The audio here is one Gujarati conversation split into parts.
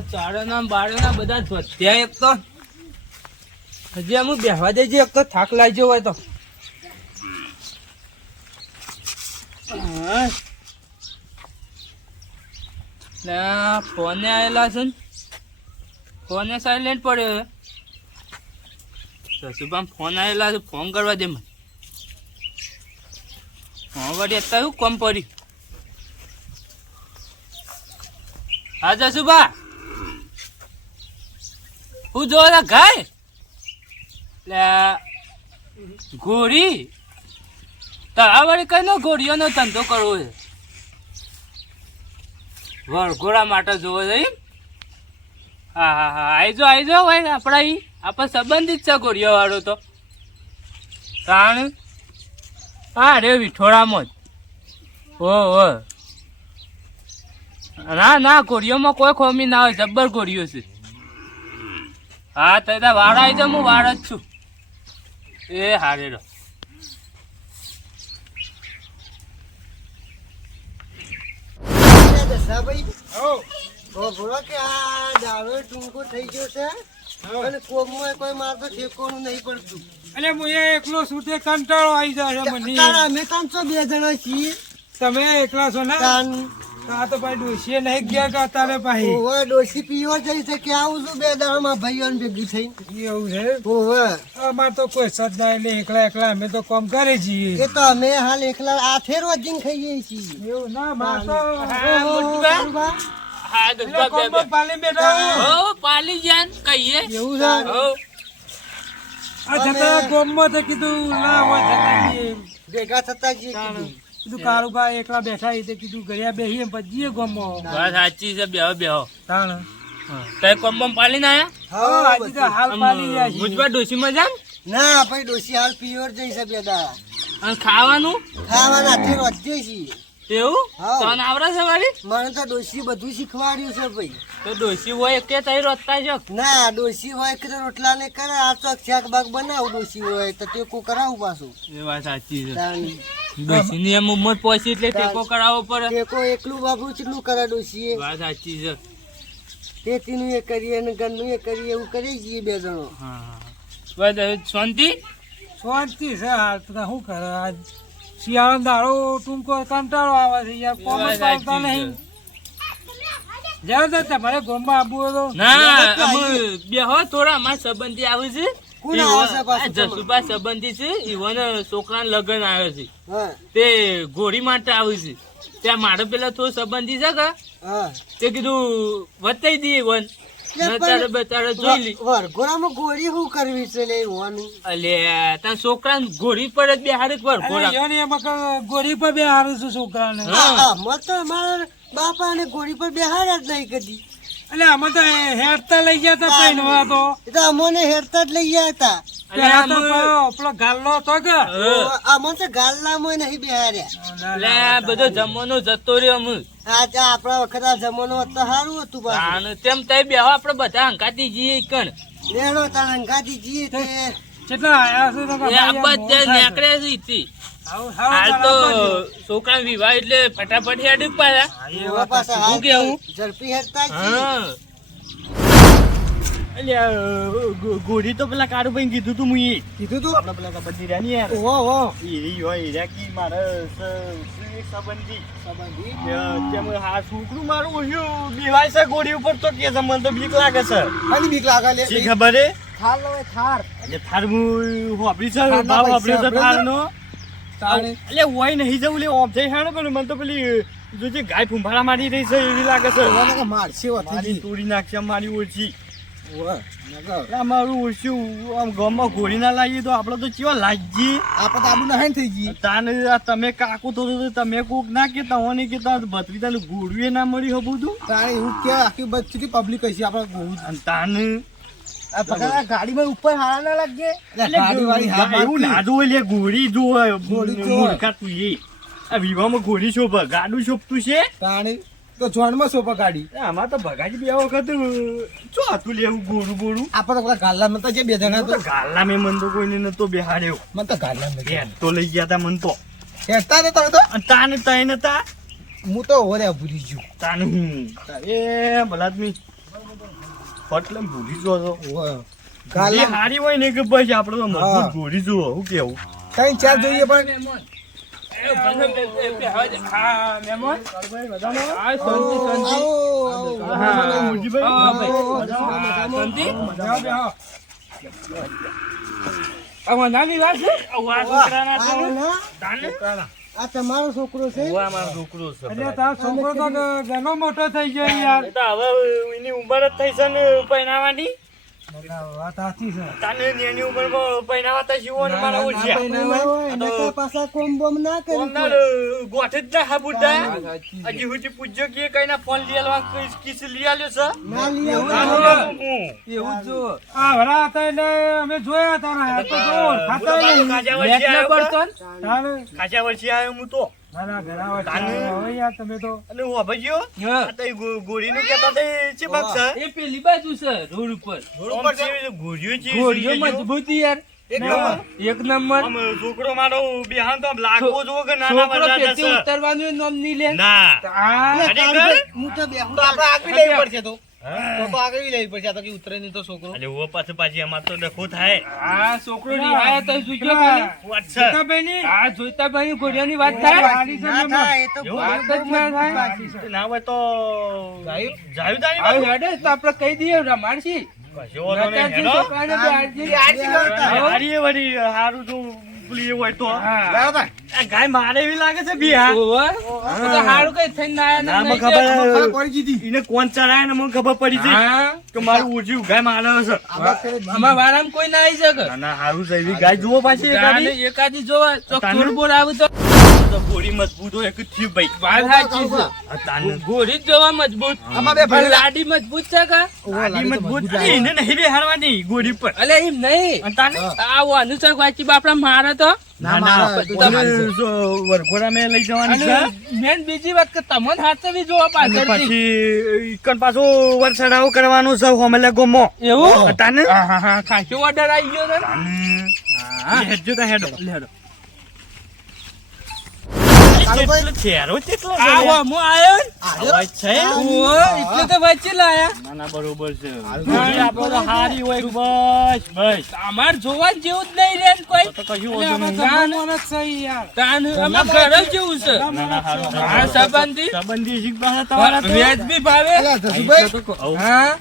ચાળના બધા જ વધ્યા એક તો હજી અમુક બેહવા દેજે, એક તો થાક લાગ્યો હોય તો. ફોને આવેલા છે ને. ફોને સાયલેન્ટ પડ્યો છે. ફોન આવેલા છે, ફોન કરવા દે મને. ફોન વળી અત્યારે શું કોમ પડી. હા જસુભા હું જો ગાય એટલે ઘોડી. તારા વળી કઈ નો ઘોડીઓનો ધંધો કરવો છે. વળઘોડા માટે જોવો જઈ હા હા હા. આવીજો આવીજો ભાઈ, આપણા ઈ, આપણે સંબંધિત છે ઘોડીઓ વાળો તો. કારણ હા રે વિઠોડામાં જ. ઓ ઓ ના ના ઘોડીઓમાં કોઈ ખોમી ના હોય, જબ્બર ઘોડીઓ છે. હા તો વાળાય તો આવી જાવ હું વાળ જ છું. એ હારે રહો. કે આ દાડો ટૂંકો થઈ ગયો છે? અને કોમમાં કોઈ મારતો ઠેકોનું નહીં પડતું. અને હું એકલો છું કંટાળો આવી જાય છે મને. અમે ત્રણસો બે જણા છીએ. તમે એકલા છો ને? આ તો ભાઈ ડોશીએ નહીં ગયા કા તારે ભાઈ? ઓવે ડોશી પીવો જઈ છે કે આવું છું? બે દાડામાં ભાઈઓને ભેગી થઈને. એવું છે? ઓવે. અમારે તો કોઈ સદના એટલે એકલા એકલા અમે તો કામ કરે છીએ એ તો અમે હાલ એકલા આઠે રોજીને ખાઈએ છીએ. એવું ના માર તો હા, મોટુબા. બરોબર? હા એટલે દસબા બે કોમમાં બે. પાલી બેઠા હો. પાલી જાન કહીએ એવું છે. આ છતાં કોમમાં કીધું ના હોય ભેગા થતા જઈએ કીધું. કીધું કારુભાઈ એકલા બેઠા એ કીધું ઘડિયા બેહીએ પછી જઈએ કોમમાં સાચી છે બેહો બેહો. તાણ. તઈ કોમ બોમ પાલી ના હા, હા તો હાલ પાલી ગયા છીએ. મુજબા ડોસી માં જાન ના ભાઈ ડોશી હાલ પીવર જઈ છે બે અને ખાવાનું? ખાવાના હાથે રોજે છીએ. એવું. આવડે છે વાળી મને તો ડોશી બધું શીખવાડ્યું છે ભાઈ. તો ડોસી હોય કે તઈ રોતતા જો ના ડોસી હોય કે રોટલા ને કરે. આ તો શાક બાગ બનાવું ડોસી હોય તો ટેકો કરાવું પાછું. એ વાત સાચી છે. તાણી. ડોસી ની એમ ઉંમર પહોંચી એટલે ટેકો કરાવવો પડે. ટેકો એકલું બાબરું કેટલું કરે ડોશીએ વાત સાચી છે. ખેતીનું એ કરીએ અને ઘરનું એ કરીએ એવું કરી જઈએ બે જણો. હા બસ શાંતિ? શાંતિ છે હાલ. તો શું કરે? આજ શિયાળો દાડો ટૂંકો કંટાળો આવે છે. યાર કોમ જ વાત આવતા નહીં. તો તમારે ગોમમાં આવવું તો ના બે હો થોડા અમાર સંબંધી આવે છે. કોણ આવે છે ઈવન- પાછું આ જસુભા સંબંધી છે ઈવન છોકરા લગ્ન આવે છે. તે ઘોડી માટે આવે છે. ત્યાં મારો પેલા થોડો સંબંધી છે કે? તે કીધું વતાઈ દઈએ વન. લે પણ નતારે બતારે જોઈ લી. વ- વરઘોડામાં ગોળી શું કરવી છે લે હોવાનું અલે ત્યાં છોકરા ઘોડી પર અરે ઘોડા પર બે હારું છું છોકરા હા. હા મત તો મારા બાપા ને ઘોડી પર બેહાડ્યા જ નહીં કદી એટલે અમે તો હેરતા લઈ ગયા હતા પહેરવા તો. એ તો અમોને હેરતા જ લઈ ગયા હતા. કેટલા આયા છે ભાઈ હાલ તો. છોકરા વિવાહ એટલે ફટાફટ હેડ પાયા શું કેવું? ઝડપી હેરતા જ ગોળી તો પેલા કારુભાઈ કીધું તું મુઈ કીધું તું? આપડે પેલા સંબંધી રહ્યા ને યાર. ઓહો ઓહો એ હોય એ રહ્યા કે મારે સંબંધી? સંબંધી? તેમ હા છોકરું મારું ઓછું બીવાય છે ગોળી ઉપર તો કે છે મને તો બીક લાગે છે. ખાલી બીક લાગે લે શી ખબર હે? થાર લો થાર એટલે થાર હું વાપરી છે ભાવ વાપર્યો છે આપણે થારનો તાણે એટલે હોય નહીં જવું લે ઓફ જઈ હાણે પણ મને તો પેલી જો જે ગાય ફૂંફાડા મારી રહી છે એવી લાગે છે. મારશે મારી તોડી નાખશે મારી ઓછી. અમારું ઓછું આમ ગામમાં ગોળી ના લાગીએ તો આપણે તો કેવા લાગીએ? આપણે તો આબુ નહાઈને થઈ ગઈ તાને તમે કાકુ તો તમે કોક ના કે તવને કે તાર તાને ગોળીએ ના મળી હબું તું તારે એવું કે આખી બધી પબ્લિક હશે આપણે તાને ગાડીમાં ઉપર હારા ના લાગે એટલે ગોળી ગોળી મૂર્ખા તું એ આ વિવામાં ગોળી શોભ ગાડું શોભતું છે? તાણે તો જોનમાં સોપા ગાડી. આમાં તો ભગાજી બે વખત શું હતું લેવું ગોળું બોળું આપણે તો પેલા ગાલ્લા માં તો જે બે જણા તો ગાલા મેં મન તો કોઈને નતો બેહાડ્યો. મને તો ગાલ્લા માં તો લઈ ગયા હતા મન તો. કહેતા ને તમે તો? તાને તઈ નતા? હું તો ઓરે ભૂલી ગયો. તાને હું. એ ભલાદમી ફટલે ભૂલી જો ગાલા હારી હોય ને કે બસ આપણે તો. મજબૂત ભૂલી જુઓ હું કેવું? કઈ ચાર જોઈએ પણ વનાની વાત છે? આ તમારો છોકરો છે? ઉવા મારો છોકરો છે એટલે તારો છોકરો તો ઘણો મોટો થઈ ગયો યાર. એ તો હવે એની ઉંમર જ થઈ છે ને પહેરાવાની વાત સાચી છે તાને તો જીવો ને મારા પાછા કોમ બોમ ના કોમના. જ ના. હજી કે કઈના ફોન લઈ આલવા કઈ કિસ લઈ છે? ના એવું આ વડા હતા એટલે અમે જોયા હતા ને તો જો ખાતા કાજા નેટ આવ્યો? વર્ષે આવ્યો હું તો. ના ના ઘણા વર્ષ યાર તમે તો. અને હું અભજ્યો આ તો એ ગો- ગોળીનું કહેતા છે? એ પેલી બાજુ છે રોડ ઉપર. આમ છે, ગોળીઓ છે, ઘોડીઓ છે, છે. યાર. એક નંબર. છોકરો મારો બેહાન તો લાખો લાગવો જોવો કે નાના બધા હશે. ઉતરવાનું નામ નહીં લે. ના. આ એટલે અરે તારું. કર. પડશે તો. બેહું. અરે ઓ પાછું પાછી અમાર તો ડખો થાય. આ છોકરો નિહાળે તો જોજો ખાલી વાત થાય? ના થાય, એ તો વાત જ ના થાય. ના હોય તો જાયું? તારી હેડે તો આપણે કહી દઈએ રમાડશી. કશો નહીં, હેડો. વળી હારું જો પેલી એ હોય તો. બરાબર ગાય મારે એવી લાગે છે બી હા. હારું કઈ થઈને ના આયા ના, ખબર મને ખબર છે. એને કોણ ચડાય ને મને ખબર પડી ગઈ હા? કે મારું ઓછું ગાય મારે છે. અમારા વારામ કોઈ ના આવી શકે. ના ના હારું છે. એવી ગાય જુઓ પાછી એકાદી. એકાદી જોવા તો બોલ આવે તો તો ગોળી મજબૂત હોય એક જ ભાઈ? વાત સાચી છે. જોવા મજબૂત. લાડી મજબૂત છે કા? ગાડી મજબૂત અરે એને નહીં બેહાડવાની ગોળી પર અલે એમ નહીં. તાને. આ અનુસર વાંચી બાપડા મારે તો. ના ના વરઘોડા મેં લઈ જવાની છે. મેન બીજી વાત કે તમને હાથવી જોવા અને પછી કન પાછો વરસાડાઓ કરવાનો છે હોમલે ગોમો. એવું? તાને. હા હા હા. ખાસો ઓર્ડર આવી ગયો ને? હા. હેડજો તા હેડો. લેડો કેટલો ચહેરો કેટલો છે? આ લે? હો હું આયો અવાજ છે? ઓહો, એટલે તો વાંચી લાયા. ના ના બરોબર છે. આપણો તો હારી હોય બસ બસ. અમાર જોવા જેવું જ નહીં રે કોઈ. તો કશું જ છે યાર. તાન અમાર ઘર જેવું છે. ના ના હારું આ સંબંધી? સંબંધી શીખ તમારા તો. વ્યાજ ભાવે. આવું. હા?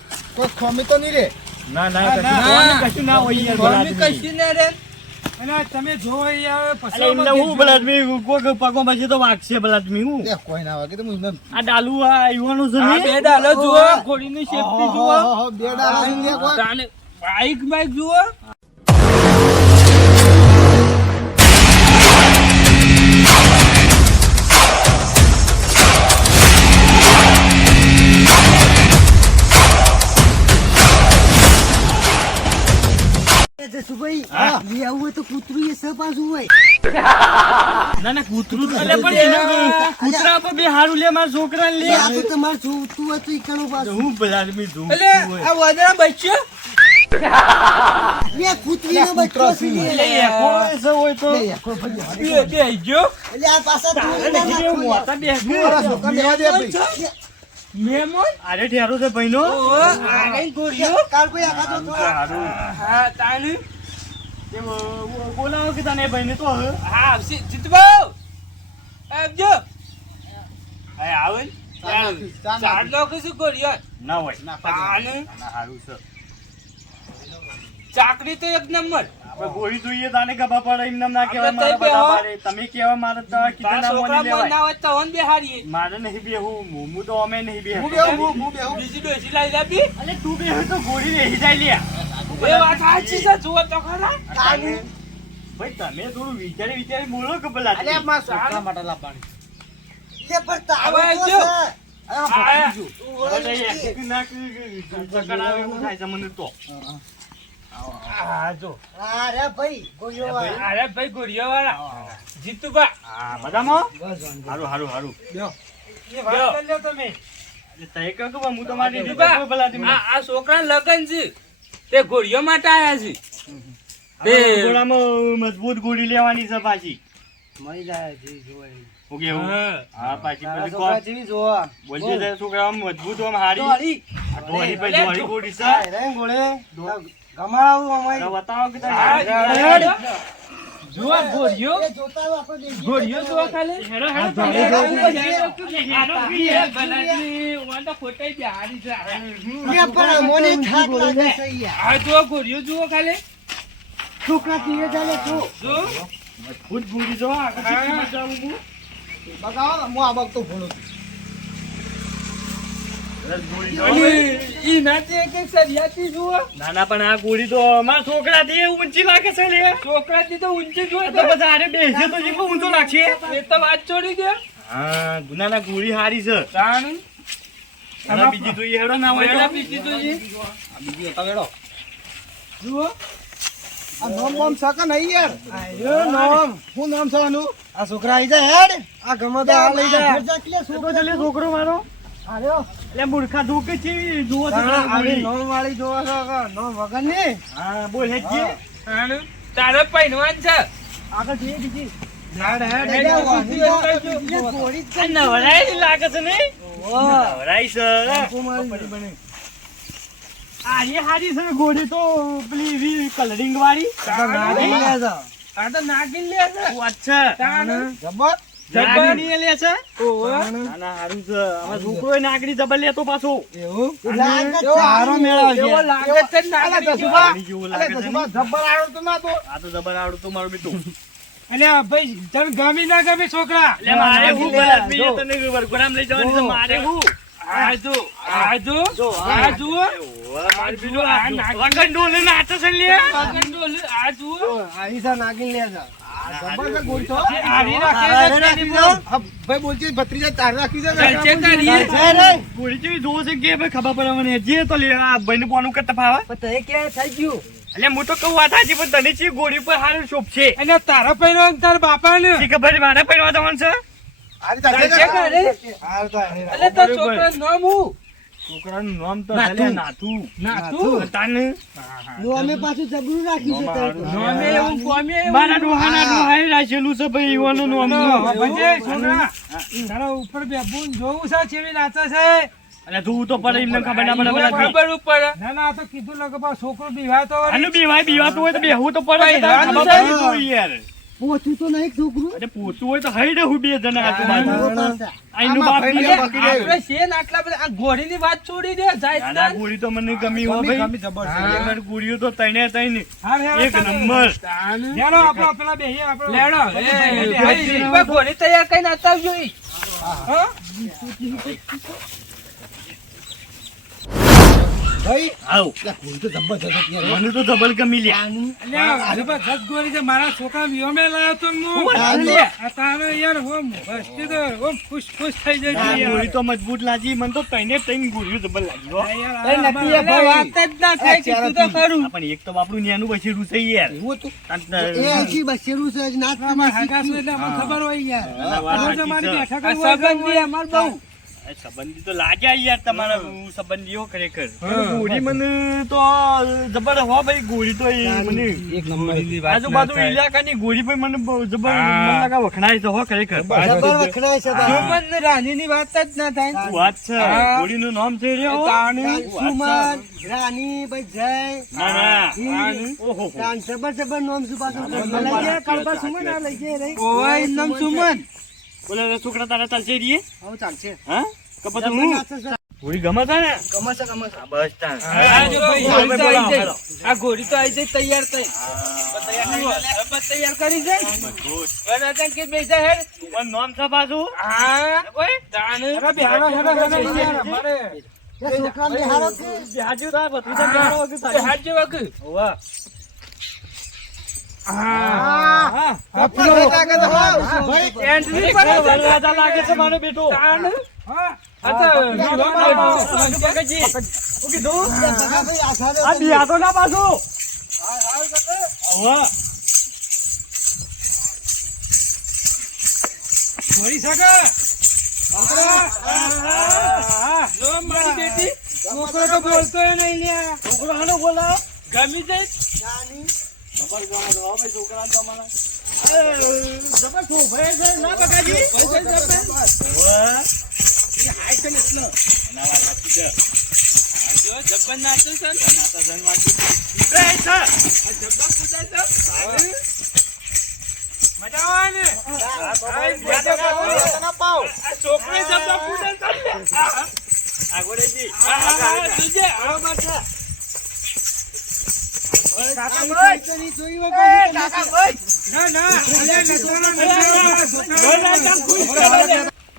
ના ના ના, કશું ના. ના હોય યાર કશી ના રે તમે હું પગો પછી તો વાગશે બલાદમી હું. આ ડાલુ આ યુવાનો છે બે ડાલો જુઓ. ઘોડીની સેફટી જુઓ. બાઈક બાઈક જુઓ. લઈ હોય તો કૂતરું એ સપાસું હોય. ના ના કૂતરું તો- અલે પણ એને કૂતરા પર બે હારું લે મારા છોકરા લે. આ તો તમારે જોતું હોય તો ઈકણું પાછું. હું બલાદમી જોઉં એટલે આ વાદળા બચ્યો બે કૂતરીનો બચ્ચો છે લે. એકો છે હોય તો. ભાઈ. બે બે ગયો. એટલે આ પાછા તું અરે મોટા બે ગયો. મેમોન અરે ઠેરો છે ભાઈનો. ઓ આ કઈ ગોળીઓ? કાલ કોઈ આખા તો હા તાને બોલાવો કે તને ભાઈને તો હા આવશે જીતબાઉ આવજો હા આવે? ચાર લોકો શું ગોળીઓ ના હોય. તાને હારું છે. ચાકરી તો એક નંબર. ગોળી જોઈએ તાને ગભા પડે એમ ના કહેવાય મારા બધા પાડે. તમે કેવા મારા તો કીધા ના છોકરા મોની ના લેવાય હોય તો બે બેહાડીએ. મારે નહીં બેહું હું હું તો અમે નહીં બેહું. બીજી ડોસી લઈ આપી. અલે તું બેહું તો ગોળી રહી જાય લ્યા. એ વાત સાચી છે જુઓ તો ખરા. ભાઈ તમે થોડું વિચારી વિચારી બોલો કે ભલા અલે માટે લાવવાની. લે, પણ તો. છે. અરે ના થાય છે મને તો. આ જો. અરે ભાઈ વાળા. અરે ભાઈ ગોળીઓ વાળા જીતુબા. હા બધામાં હારું હારું હારું. એ વાત કરી લો તમે. તય કહો કે હું તમારી આ છોકરા લગન છે તે ગોળીઓ માટે આવ્યા છે તે- ગોળામાં મજબૂત ગોળી લેવાની છે પાછી મરી જાય છે, જોઈ હું હા. હા પાછી તારા કોણ જેવી જોવા. બોલજે તારા છોકરા મજબૂત આમ હારી દોડી. ધોળી ભાઈ લે, ધોળી જો. ગોળી છે રે ગોળે. ગમાડાવું અમારી. બતાવો કે તમે ગોરિયો ગોરિયો જોવા ખાલી? હેડો હેડો હેડો, હેડો, લે, પણ મને થાક લાગે છે યાર. આ જો ગોરિયો જુઓ ખાલી. છોકરા પીએ ચાલે છો. જો ખુદ ભૂરી જો આ. બગાવો, મો આ વખત તો ભૂલો ગોળી જો. અને ઈ નાચે એક એક સરિયાથી જુઓ ના ના પણ આ ગોળી તો અમારા છોકરા થી ઊંચી લાગે છે લે છોકરાથી તો ઊંચી જુઓ તો બધા હારે બેસે તો જેટલું ઊંચો લાગશે એ તો વાત છોડી દે હા ગુનાના ગોળી હારી છે તાણ બીજી જોઈએ હેડો ના હોય હેડો તો. બીજી તો ઈ. જુઓ. આ નોમ બોમ સકે નહીં યાર. આયો નોમ. શું નામ છે આનું? આ છોકરા આઈ જાય હેડ. આ ગમે તો આ લઈ જાય. છોકરો છે લે છોકરો મારો આર્યો. એટલે મૂર્ખા ધોકે છે જુઓ આવી. નોમ વાળી જોવો છો કે વગરની હા બોલ હે જી તારે પહેરવાન છે. આગળ જઈએ બીજી. હેડ, લાગે છે ને? છે. આરી હારી છે ગોળી તો પેલી કલરિંગ વાળી. આ લે છે. આ તો નાગીન લે છે. વાત છે. તાણ જબર. લે છે? ના ના હારું છે. અમારો છોકરો જબર લેતો પાછો. એવું? હારો. એવો છે આવડતું તો. આ તો જબર આવડતું મારું ભાઈ તને ગમી ના ગમી છોકરા? એટલે મારે હું તને વરઘોડામાં લઈ જવાની છે મારે હું? આ જો આ જો આ જુઓ મારે બીજું આ આ નાગણી. વગર ડોલે નાચે છે લે ડોલે, લે જે. હું તો કહું વાત સાચી પણ તને ગોળી પર હારું શોપ છે? અને તારા પહેરો તારા બાપા ને ખબર મારે પહેરવા જવાનું છે? નામ હું છોકરાનું નામ તો નાથું. ભલે નાથું. નાથું. તાને નોમે પાછું જબરું રાખ્યું છે તારે એવું કોમે મારા ડોહાના ડોહાએ રાખેલું છે ભાઈ ઈવાનું નામ. ભજે છોકરા તારા ઉપર બેબુન જોવું છે કેવી નાચે છે? અને તું તો પડે એમને ખબર ના પડે ખબર પડે. ના ના તો કીધું લગે છોકરો બીવાતો હોય. બીવાય બીવાતું હોય તો બેહવું તો પડે ખબર. યાર. પોચું તો નહીં છોકરું અરે પોચું હોય તો હઈ હું બે જણા આઈનું બાપ આપણે શેન આટલા બધા આ ઘોડીની વાત છોડી દે જાય ના ગોળી તો મને ગમી હો ગમી, ભાઈ ગમી, જબરજસ્ત. હા. ગોળીઓ તો તઈને તઈને એક નંબર લેડો આપણો પેલા બે હે આપણો લેડો એ ઘોડી તૈયાર કરીને આવતા ઈ. હા? ભાઈ આવ. કોઈ તો જબરજસ્ત યાર. મને તો જબર ગમી લ્યા. જબરજસ્ત ગોળી છે. મારા છોકરા વિહોમે લાવ્યો તો હું. હું લે, આ તારે યાર ઓમ વસ્તી તો ઓમ ખુશ ખુશ થઈ જાય આ છે યાર. ગોળી તો મજબૂત લાગી. મને તો તઈને તઈને ગોળીઓ જબલ લાગી હો. યાર, કઈ આ નથી એ વાત જ ના થાય કીધું તો ખરું. પણ એક તો બાપડું નેનું બસેરું છે યાર? એ બસેરું છે, હગા એટલે અમને ખબર હોય યાર. રોજ અમારી બેઠક હોય અમાર બહુ. એ સંબંધી તો લાગ્યા યાર તમારા સંબંધીઓ ખરેખર. ગોળી મને તો જબર હો ભાઈ ગોળી તો મને એક નંબરની વાત આજુબાજુ ઇલાકાની ગોળી ભાઈ મને જબર. મને વખણાય છે હો ખરેખર. જબર વખણાય છે. સુમન રાનીની વાત જ ના થાય. વાત છે? ગોળીનું નામ છે રે હો. સુમન, રાની, ભાઈ જય, ના ના. ઓહો જબર જબર નામ છે પાછું. લઈ ગયા, કાળબા સુમન, આ લઈ ગયા રે. ઓય નામ સુમન. બોલે છોકરા તારા ચાલશે રીએ હવે ચાલશે. હા? કપત જબર હું? ઘોડી ગમે છે ને? ગમે છે, ગમે છે. બસ. આ જો ભાઈ, ઘોડી તો બોલાવો, આઈ આ ઘોડી તો આઈ જાય તૈયાર થઈ. તૈયાર કરી જાય. વરાતન કે બેસા હેડ. છે પાછું? હા. કોઈ? કે? જેવા કે. હા, આ પેલો લાગે છે મારો બેટો ના પાછું હોવે. શકે મારી બેટી છોકરો તો બોલતો નહીં લ્યા. છોકરો હાલો બોલો ગમી જાય છોકરા તમારા એ, જબર શોભે છે ના બકાજી પૈસા જપે. હોવે. ના, વાત સાચી છે. જો જબ્બર નાચો છે ને. નાતા જણ વાગી. આ જબ્બર મજા આવે ને આ છોકરી જબ્બર કૂદાય છે ને. આ, આગળ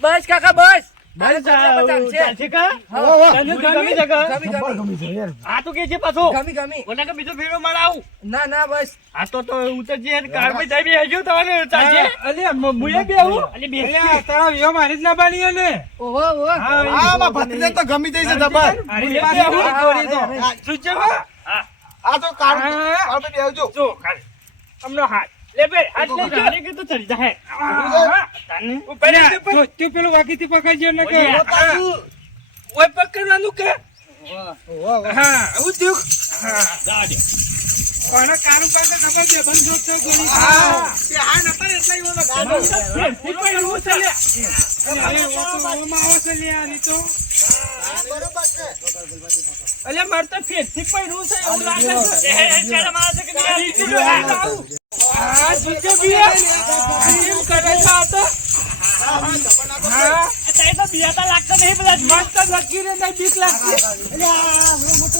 બસ કાકા બસ ચાલશે કા? તને ગમી છે કા? આ તો કે છે પાછો ગમી ગમી ઓલા કે બીજો ફેરો મારે આવું ના ના બસ આ તો તો કારમાં જઈ બેસજો તમારે ચાલશે અલ્યા મ- મુએ આવું અને બે અલ્યા તારા વિયો મારી જ ના બાની ને ઓહો ઓહો હા માં ભત્રીજાને તો ગમી જઈ છે જબર અરે પાછી હું દોરી દો આ તો કાર હા. કાર પે બેહજો જો ખાલી. અમનો હાથ લે બે હાથ લે જો. કે તો ચડી જાય તાને? તું પેલું પકડજો ને કે ઓય પકડવાનું કે? હા થયું હા. જા દે કારું પાસે ખબર છે બંધ જો તો હા. તે હા નતર એટલે ઈ ઓલો ગાડો છે લે અરે ઓ તો ઓમાં આવો છે આ રીતો. અલ્યા માર તો ફેરથી પડ્યું છે એવું લાગે છે. તો આવું. આ સુજે બિયા એમ કરે છે આ તો. હા. તારે તો બિયાતા લાગતો નહીં પેલા મસ્ત લગી રે નહીં બીક લાગતી તાણ. હું મોટો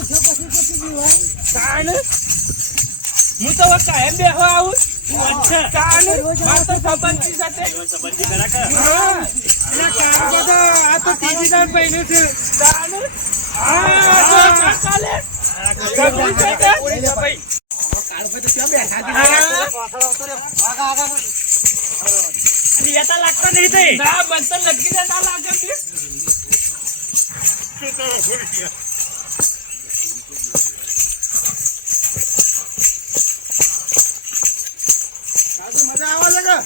છે કાયમ બેહવા આવું. હોય તાણ માર તો સંબંધી સાથે સંબંધી કરા કર હા તો ત્રીજી દાન પહેર્યું લાગતો નહીં ના મને તો જતા લાગે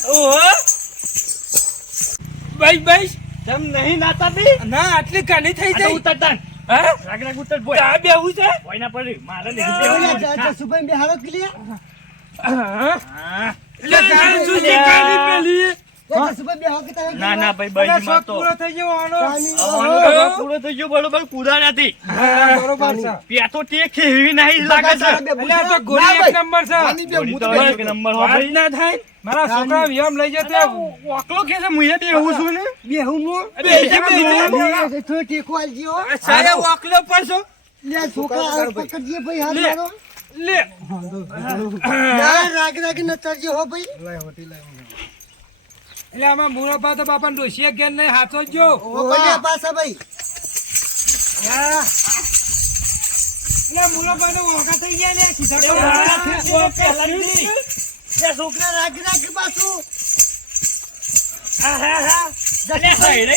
ઓહો. બસ બસ. તેમ નહીં નાતા બી? ના આટલી ઘણી થઈ જાય. ઉતરતા ને. હા? રાગ રાગ ઉતર બોય આ બેવું છે? કોઈના પડી મારે નહીં છે સુભાઈ બિહારો ક્લિયર હા. હા. લે તારે શું છે કાલી પેલી. ના ના ભાઈ અરે માં તો. પૂરો થઈ ગયો આનો. પૂરો થઈ ગયો બરોબર પૂરા નથી બરોબર છે. પેતો તે ખેવી નહીં લાગે છે. અલ્યા તો ગોળી એક નંબર છે. પાણી પીએ, હું તો તો એક નંબર હો ભાઈ. ના થાય. મારા છોકરા વિયમ લઈ જતો. ઓકલો કે છે? મુયે બે હું છું ને? બે હું? જા, બેહી જા. થોડો ટેકો આલજો. સારે ઓકલો વાકલો છો. લે છોકરા આ પકડજે ભાઈ હાલ મારો. લે. ના રાગ રાગ ન તરજો હો ભાઈ. એટલે આમાં મુરાબા તો બાપા ડોશીએ ઘેર નહીં હાથો જ જો ઓલા પાછા ભાઈ. હા. એટલે તો ઓળખા થઈ ગયા ને સીધા છોકરા પાછું. હા, હા, હા.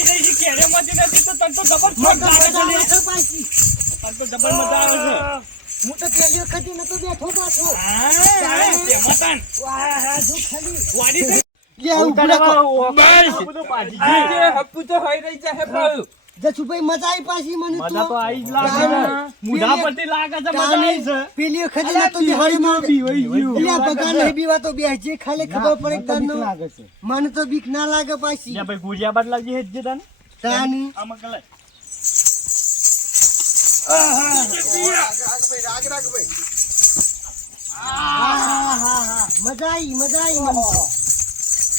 જઈ છે, કેરેમાંથી નથી તો તને તો છે તને તો જબર મજા આવે છે. હું. તો પેલી વખત નતો બેઠો પાછો. હા, તેમાં હા જો ખાલી? વાડી હપ્પુ તો હઈ રહી છે પાછું. મજા આવી મજા આઈ જ લાગે તાને. મુઢા પરથી લાગે છે, મજા આવી છે. પેલી વખત નતો બિહારી માં એટલે આ બગાડ નહીં બીવા તો બેસજે ખાલી ખબર પડે કે તને મને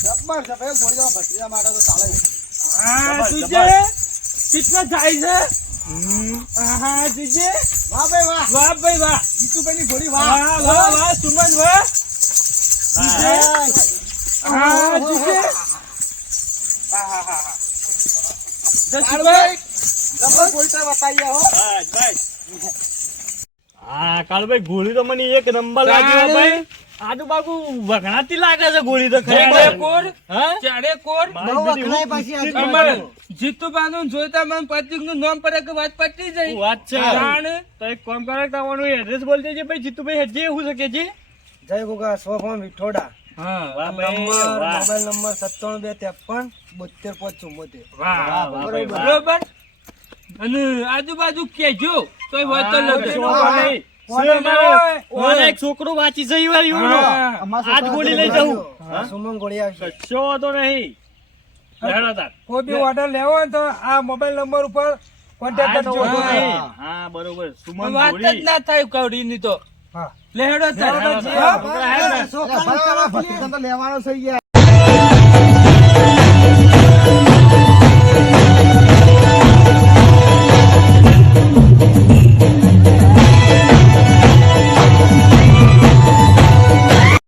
તો પાછી યા ભાઈ ગુડિયા બાદ લાગી હે જ તને તાની આમાં કલાય. હા હા હા મજા આવી મજા આવી મને હા, જબર, તુજે કેટલા જાય છે? હા, વાહ ભાઈ વાહ. વાહ ભાઈ વાહ. જીતુભાઈ ની ઘોડી વાહ વાહ વાહ. સુમન વાહ. હા હા હા હા હા. જસુભાઈ. બસ, બસ. હા કાળુભાઈ ગોળી તો મને એક નંબર લાગ્યો ભાઈ. આજુબાજુ વઘણાતી લાગે છે ગોળી તો ખરેખર. કોર ચારે કોર. બહુ બધી પાછી આજુ અમારે જીતુબાનું જોઈતા મને પતિકનું નામ પડે કે વાત પતી જઈ વાત છે. તો એક કામ કરે તમારું એડ્રેસ બોલ દેજે ભાઈ જીતુભાઈ હેડજે હું શકે છે જય ગોગા સોફા વિઠોડા. મોબાઈલ નંબર સત્તાણું બે ત્રેપન બોતેર પાંચ ચુમ્મોતેર. બરોબર? અને આજુબાજુ કેજો તોય હોય તો લગે તો છોકરો વાંચી જઈ. આજ ગોળી લઈ જવું સુમન ગોળી આવશે. કશો વાંધો નહીં. કોઈ બી ઓર્ડર લેવો હોય તો આ મોબાઈલ નંબર ઉપર કોન્ટેક્ટ કરજો. હા, હા બરોબર. સુમન વાત જ. ના થાય કવડીની તો. હા. લેહડો તો લેવાનો થઈ યાર.